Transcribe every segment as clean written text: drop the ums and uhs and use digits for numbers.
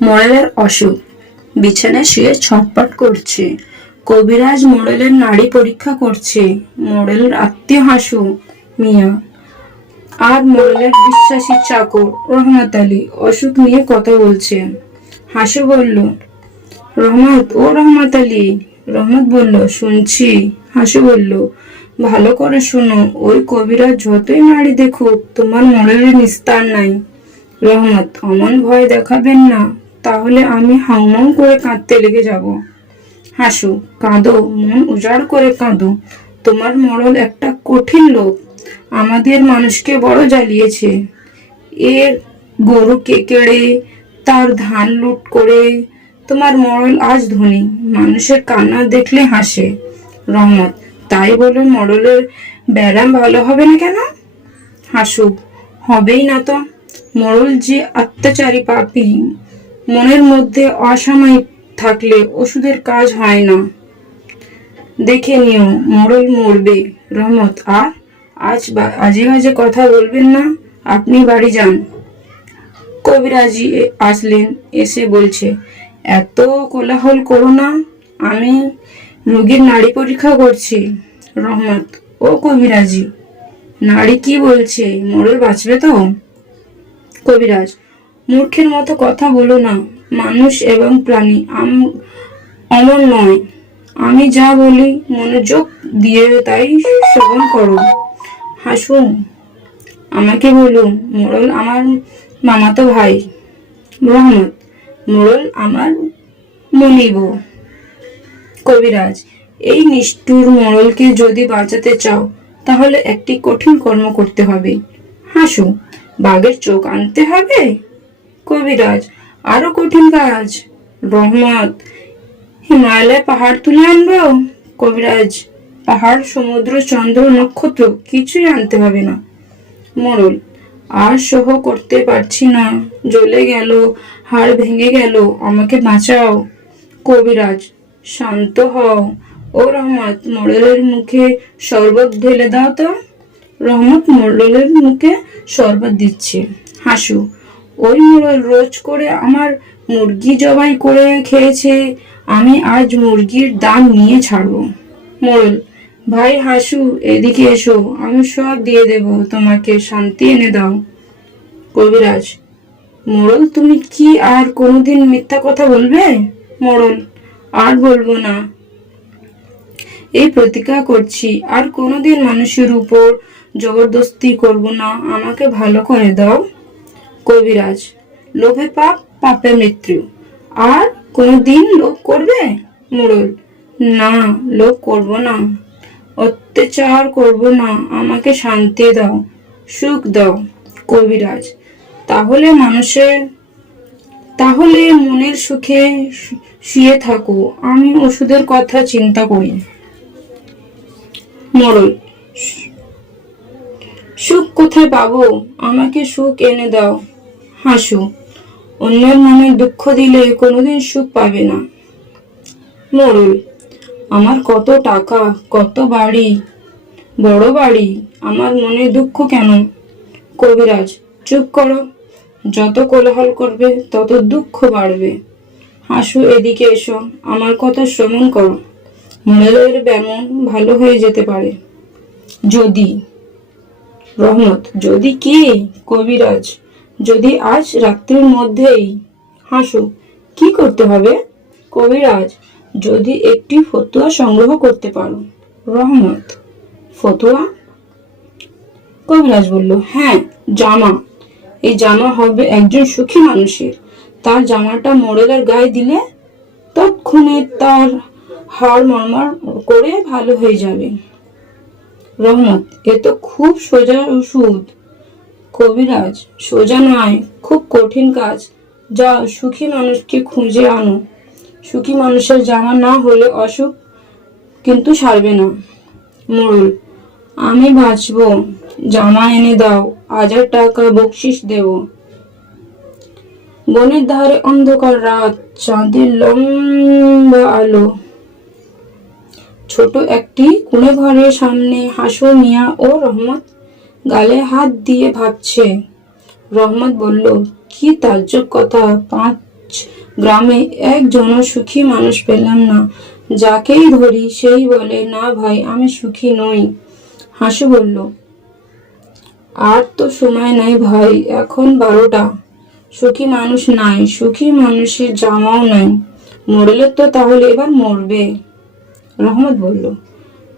মোড়েলের অসুখ, বিছানায় শুয়ে ছটফট করছে। কবিরাজ মোড়েলের নাড়ি পরীক্ষা করছে। মোড়েলের আত্মীয় হাসু মিয়া আর মোড়েলের বিশ্বাসী চাকর রহমত আলী অসুখ নিয়ে কথা বলছে। হাসু বলল, রহমত, ও রহমত আলী। রহমত বলল, শুনছি। হাসু বলল, ভালো করে শোনো, ওই কবিরাজ যতই নাড়ি দেখুক তোমার মোড়েলের নিস্তার নাই। রহমত, অমন ভয় দেখাবেন না, তাহলে আমি হাউমাউ করে কাঁদতে লেগে যাব। হাসু, কাঁদো, মন উজাড় করে কাঁদো। তোমার মোড়ল একটা কঠিন লোক, আমাদের মানুষকে বড় জ্বালিয়েছে। এর গরুকে কেড়ে তার ধান লুট করে তোমার মোড়ল আজ ধনী, মানুষের কান্না দেখলে হাসে। রহমত, তাই বলে মোড়লের ব্যারাম ভালো হবে না কেন? হাসু, হবেই না তো। মোড়ল যে অত্যাচারী পাপী, মনের মধ্যে অসামায়িক থাকলে ওষুধের কাজ হয় না। দেখে নিও, মোড়ল মরবে। রহমত, আর আজে বাজে কথা বলবেন না, আপনি বাড়ি যান। কবিরাজি আসলেন, এসে বলছে, এত কোলাহল করো না, আমি রোগীর নাড়ি পরীক্ষা করছি। রহমত, ও কবিরাজি, নাড়ি কি বলছে, মোড়ল বাঁচবে তো? কবিরাজ, মূর্খের মতো কথা বলো না, মানুষ এবং প্রাণী অমর নয়। আমি যা বলি মনোযোগ দিয়ে তাই শ্রবণ করো। হাসুন, আমাকে বলুন, মোড়ল আমার মামাতো ভাই। রহমত, মোড়ল আমার মনিব। কবিরাজ, এই নিষ্ঠুর মোড়লকে যদি বাঁচাতে চাও তাহলে একটি কঠিন কর্ম করতে হবে। হাসু, বাঘের চোখ আনতে হবে? কবিরাজ, আরো কঠিন কাজ। রহমত, হিমালয় পাহাড় তুলে আনবো? কবিরাজ, পাহাড়, সমুদ্র, চন্দ্র, নক্ষত্র কিছুই আনতে হবে না। মোড়ল, আর সহ করতে পারছি না, জ্বলে গেল, হাড় ভেঙে গেল, আমাকে বাঁচাও। কবিরাজ, শান্ত হও। ও রহমত, মোড়লের মুখে শরবত ঢেলে দাও তো। রহমত মোড়লের মুখে শরবত দিচ্ছে। হাসু, ওই মোড়ল রোজ করে আমার মুরগি জবাই করে খেয়েছে, আমি আজ মুরগির দাম নিয়ে ছাড়বো। মোড়ল, ভাই হাসু, এদিকে এসো, আমি সব দিয়ে দেব, তোমাকে শান্তি এনে দাও। কবিরাজ, মোড়ল, তুমি কি আর কোনোদিন মিথ্যা কথা বলবে? মোড়ল, আর বলবো না, এই প্রতিজ্ঞা করছি, আর কোনোদিন মানুষের উপর জবরদস্তি করব না, আমাকে ভালো করে দাও। কবিরাজ, লোভে পাপ, পাপে মৃত্যু, আর কোনোদিন লোভ করবে? মোড়ল, না, লোভ করব না, অত্যাচার করব না, আমাকে শান্তি দাও, সুখ দাও। কবিরাজ, তাহলে মনের সুখে শুয়ে থাকো, আমি ওষুধের কথা চিন্তা করি। মোড়ল, সুখ কোথায় পাবো, আমাকে সুখ এনে দাও। হাসু, অন্যের মনে দুঃখ দিলে কোনোদিন সুখ পাবে না। মোড়ল, আমার কত টাকা, কত বাড়ি, বড় বাড়ি, আমার মনে দুঃখ কেন? কবিরাজ, চুপ করো, যত কোলাহল করবে তত দুঃখ বাড়বে। হাসু, এদিকে এসো, আমার কথা শ্রবণ করো। মোড়লের ব্যামন ভালো হয়ে যেতে পারে যদি। রহমত, যদি কি? কবিরাজ, যদি আজ রাত্রির মধ্যেই। হাসু, কি করতে হবে? কবিরাজ, যদি একটি ফতুয়া সংগ্রহ করতে পারো। রহমত, ফতুয়া? কবিরাজ বলল, হ্যাঁ, জামা। এই জামা হবে একজন সুখী মানুষের, তার জামাটা মোড়লের গায়ে দিলে তৎক্ষণে তার হাড় মরমর করে ভালো হয়ে যাবে। রহমত, এ তো খুব সোজা ওষুধ। কবিরাজ, সোজা নয়, খুব কঠিন কাজ। যাও, সুখী মানুষকে খুঁজে আনো। সুখী মানুষের জামা না হলে অসুখ কিন্তু সারবে না। মোড়ল, আমি বাঁচবো, জামা এনে দাও, 1000 টাকা বকশিস দেব। বনের ধারে অন্ধকার রাত, চাঁদের লম্বা আলো। ছোট একটি কুঁড়ে ঘরের সামনে হাসু মিয়া ও রহমত গালে হাত দিয়ে ভাবছে। রহমত বলল, কি তাজ্জব কথা, 5 গ্রামে একজনও সুখী মানুষ পেলাম না। যাকেই ধরি সেই বলে, না ভাই আমি সুখী নই। হাসু বলল, আর তো সময় নাই ভাই, এখন 12টা। সুখী মানুষ নাই, সুখী মানুষের জামাও নাই। মোড়েলের তো তাহলে এবার মরবে। রহমত বলল,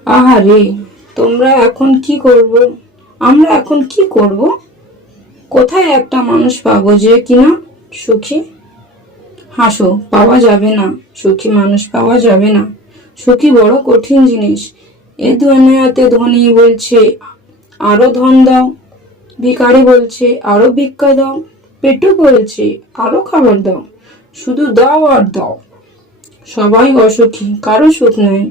আহারে, তোমরা এখন কি করব? আমরা এখন কি করব? কোথায় একটা মানুষ পাবো যে কিনা সুখী? হাসো, পাওয়া যাবে না, সুখী মানুষ পাওয়া যাবে না। সুখী বড় কঠিন জিনিস। এ দুনিয়াতে ধনী বলছে আরো ধন দাও, ভিখারি বলছে আরো ভিক্ষা দাও, পেটুক বলছে আরো খাবার দাও, শুধু দাও আর দাও। সবাই অসুখী, কারো সুখ নেই।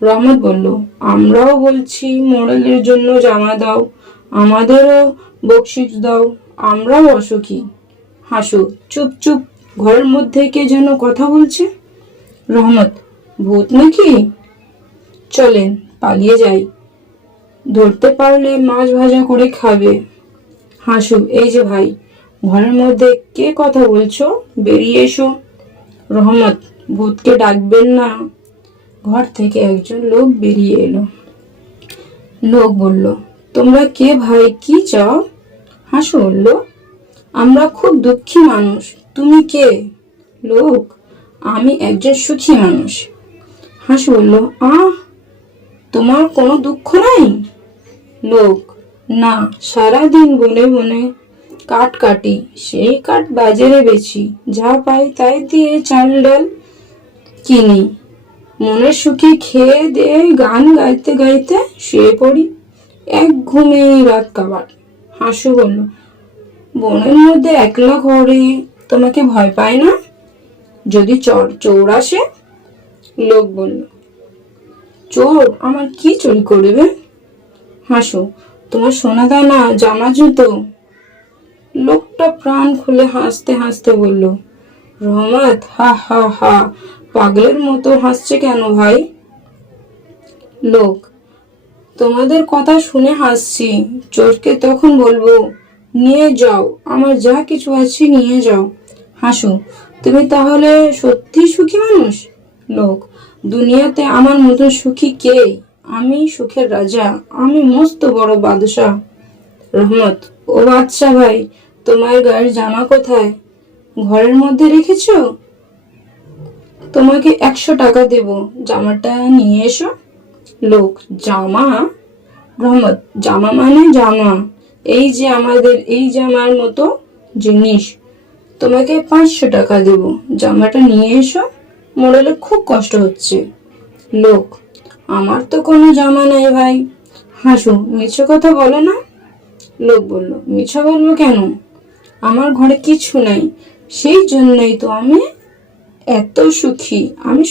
রহমত বলল, আমরাও বলছি মোড়েলের জন্য জামা দাও, আমাদেরও বকশিস দাও, আমরাও অসুখী। হাসু, চুপ চুপ, ঘরের মধ্যে কে যেন কথা বলছে। রহমত, ভূত নাকি? চলেন পালিয়ে যাই, ধরতে পারলে মাছ ভাজা করে খাবে। হাসু, এই যে ভাই, ঘরের মধ্যে কে কথা বলছো? বেরিয়ে এসো। রহমত, ভূতকে ডাকবেন না। ঘর থেকে একজন লোক বেরিয়ে এলো। লোক বলল, তোমরা কে ভাই, কি চাও? হাসু বলল, আমরা খুব দুঃখী মানুষ। তুমি কে? লোক, আমি একজন সুখী মানুষ। হাসু বলল, তোমার কোনো দুঃখ নাই? লোক, না, সারাদিন বনে বনে কাঠ কাটি, সেই কাঠ বাজারে বেচি, যা পাই তাই দিয়ে চাল ডাল কিনি। মনের সুখে খেয়ে দিয়ে গান গাইতে গাইতে শুয়ে পড়ি, এক ঘুমে রাত কাবার। হাসু বলল, বনের মধ্যে একলা ঘরে তোমাকে ভয় পায় না? যদি চোর আসে? লোক বলল, চোর আমার কি চুরি করবে? হাসু, তোমার সোনা দানা, জামা জুতো। লোকটা প্রাণ খুলে হাসতে হাসতে বলল, রহমত, হা হা হা, পাগলের মতো হাসছে কেন ভাই? লোক, তোমাদের কথা শুনে হাসছি, চোরকে তখন বলবো নিয়ে যাও, আমার যা কিছু আছে নিয়ে যাও। হাসু, তুমি তাহলে সত্যি সুখী মানুষ? লোক, দুনিয়াতে আমার মতো সুখী কে? আমি সুখের রাজা, আমি মস্ত বড় বাদশাহ। রহমত, ও বাদশা ভাই, তোমার গায়ের জামা কোথায়? ঘরের মধ্যে রেখেছো? তোমাকে 100 টাকা দেব, জামাটা নিয়ে এসো। লোক, জামা? রহমত, জামা মানে জামা, এই যে আমাদের এই জামার মতো জিনিস। তোমাকে 500 টাকা দেব, জামাটা নিয়ে এসো, মোড়েলের খুব কষ্ট হচ্ছে। লোক, আমার তো কোনো জামা নাই ভাই। হাসু, মিছে কথা বলো না। লোক বলল, মিছা বলবো কেন? আমার ঘরে কিছু নাই, সেই জন্যই তো আমি এত সুখী। আমি